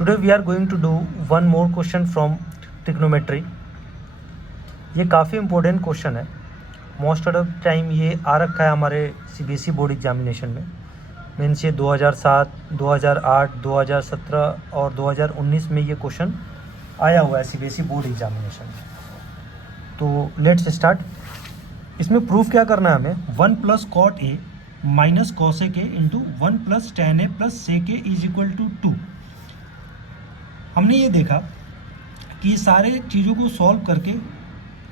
Today we are going to do one more question from trigonometry. ये काफ़ी important question है, most of the time ये आ रखा है हमारे सीबीएसई बोर्ड एग्जामिनेशन में। मीन्स ये 2007, 2008, 2017 और 2019 में ये क्वेश्चन आया हुआ है सीबीएसई बोर्ड एग्जामिनेशन में। तो लेट्स स्टार्ट। इसमें प्रूफ क्या करना है हमें, 1 plus cot A minus cosec A into 1 plus tan A plus sec A is equal to 2। हमने ये देखा कि सारे चीज़ों को सॉल्व करके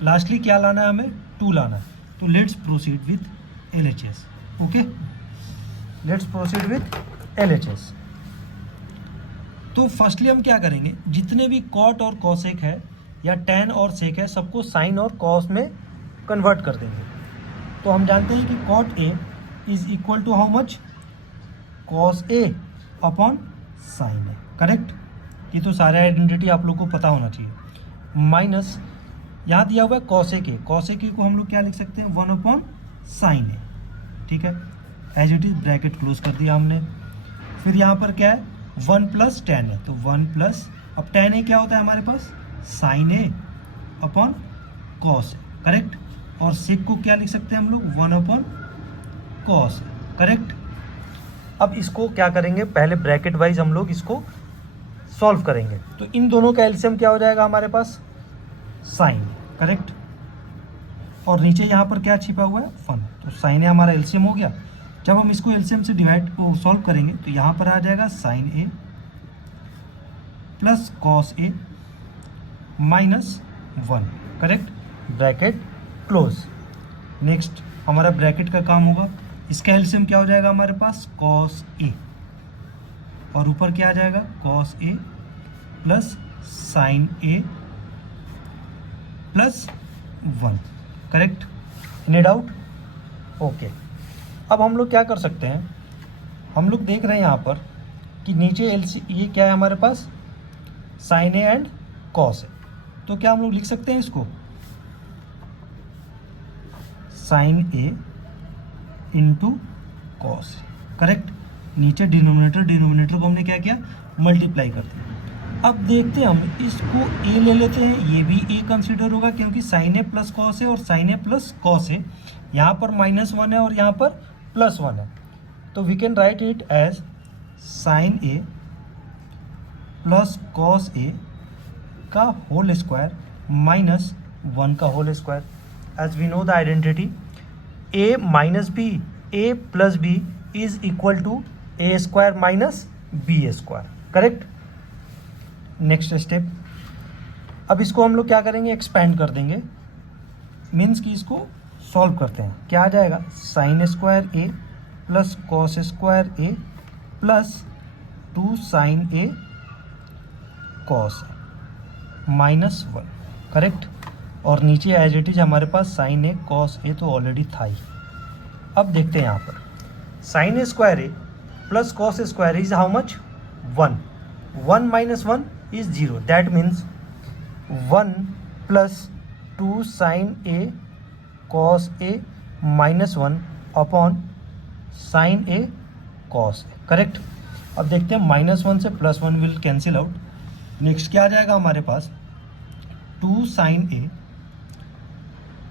लास्टली क्या लाना है, हमें 2 लाना है। तो let's proceed with LHS. Okay, let's proceed with LHS. तो फर्स्टली हम क्या करेंगे, जितने भी कॉट और कॉसेक है या टेन और सेक है सबको साइन और कॉस में कन्वर्ट कर देंगे। तो हम जानते हैं कि cot A is equal to how much, cos A upon sine A. Correct, ये तो सारे आइडेंटिटी आप लोग को पता होना चाहिए। माइनस यहाँ दिया हुआ है कॉसेक ए, कॉसेक ए को हम लोग क्या लिख सकते हैं, 1 अपॉन साइन ए। ठीक है, as it is bracket close कर दिया हमने। फिर यहाँ पर क्या है, 1 प्लस टेन है, तो 1 प्लस, अब टेन ए क्या होता है हमारे पास, sign A upon cos A. Correct, और सेक को क्या लिख सकते हैं हम लोग, 1 अपॉन कॉस ए। करेक्ट, अब इसको क्या करेंगे, पहले ब्रैकेट वाइज हम लोग इसको सॉल्व करेंगे। तो इन दोनों का एलसीएम क्या हो जाएगा हमारे पास, साइन। करेक्ट, और नीचे यहाँ पर क्या छिपा हुआ है, 1, तो साइन ए हमारा एलसीएम हो गया। जब हम इसको एलसीएम से डिवाइड को सॉल्व करेंगे तो यहाँ पर आ जाएगा sine A plus cos A minus 1। Correct, bracket close. Next हमारा ब्रैकेट का काम होगा, इसका एलसीएम क्या हो जाएगा हमारे पास, कॉस ए, और ऊपर क्या आ जाएगा, cos A plus sine A plus 1। Correct, any doubt? Okay, अब हम लोग क्या कर सकते हैं, हम लोग देख रहे हैं यहाँ पर कि नीचे ये क्या है हमारे पास, sign A and cos A. तो क्या हम लोग लिख सकते हैं इसको, sign A into cos A. Correct, नीचे डिनोमिनेटर को हमने क्या किया, मल्टीप्लाई कर दिया। अब देखते हैं हम इसको ए ले लेते हैं, ये भी ए कंसीडर होगा क्योंकि साइन ए प्लस कॉस ए और साइन ए प्लस कॉस ए, यहाँ पर -1 है और यहाँ पर +1 है। तो we can write it as sine A plus cos A का होल स्क्वायर माइनस 1 का whole square. As we know the identity a minus B, a plus B is equal to A square minus B square. Correct, next step, अब इसको हम लोग क्या करेंगे, expand कर देंगे। मीन्स कि इसको सॉल्व करते हैं, क्या आ जाएगा, साइन स्क्वायर ए प्लस कॉस स्क्वायर ए प्लस 2 साइन ए कॉस माइनस 1। करेक्ट, और नीचे एज इट इज हमारे पास साइन ए कॉस ए तो ऑलरेडी था ही। अब देखते हैं यहाँ पर sine square A plus cos square is how much, 1 minus 1 is 0, that means 1 plus 2 sin a cos a minus 1 upon sin a cos a। Correct, अब देखते हैं -1 से +1 विल कैंसिल आउट। नेक्स्ट क्या आ जाएगा हमारे पास, 2 sin a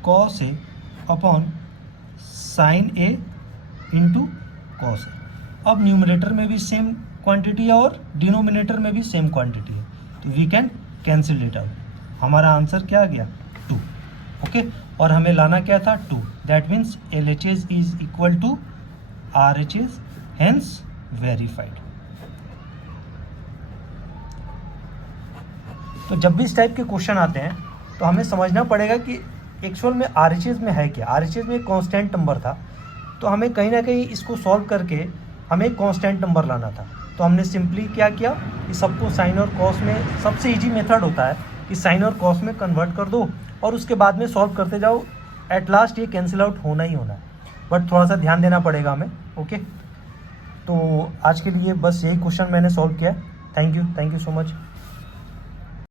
cos a upon sin a into cos a। अब numerator में भी सेम क्वांटिटी है और डिनोमिनेटर में भी सेम क्वांटिटी है, तो we can cancel it out. हमारा आंसर क्या आ गया, 2। ओके, और हमें लाना क्या था, 2। That means LHS is equal to RHS, hence verified. तो जब भी इस टाइप के क्वेश्चन आते हैं तो हमें समझना पड़ेगा कि एक्चुअल में RHS में है क्या। RHS में एक कांस्टेंट नंबर था, तो हमें कहीं ना कहीं इसको सॉल्व करके हमें एक कांस्टेंट नंबर लाना था। तो हमने सिंपली क्या किया कि सबको साइन और कॉस में, सबसे इजी मेथड होता है कि साइन और कॉस में कन्वर्ट कर दो और उसके बाद में सॉल्व करते जाओ। एट लास्ट ये कैंसिल आउट होना ही होना है, बट थोड़ा सा ध्यान देना पड़ेगा हमें। ओके, तो आज के लिए बस यही क्वेश्चन मैंने सॉल्व किया है। Thank you so much.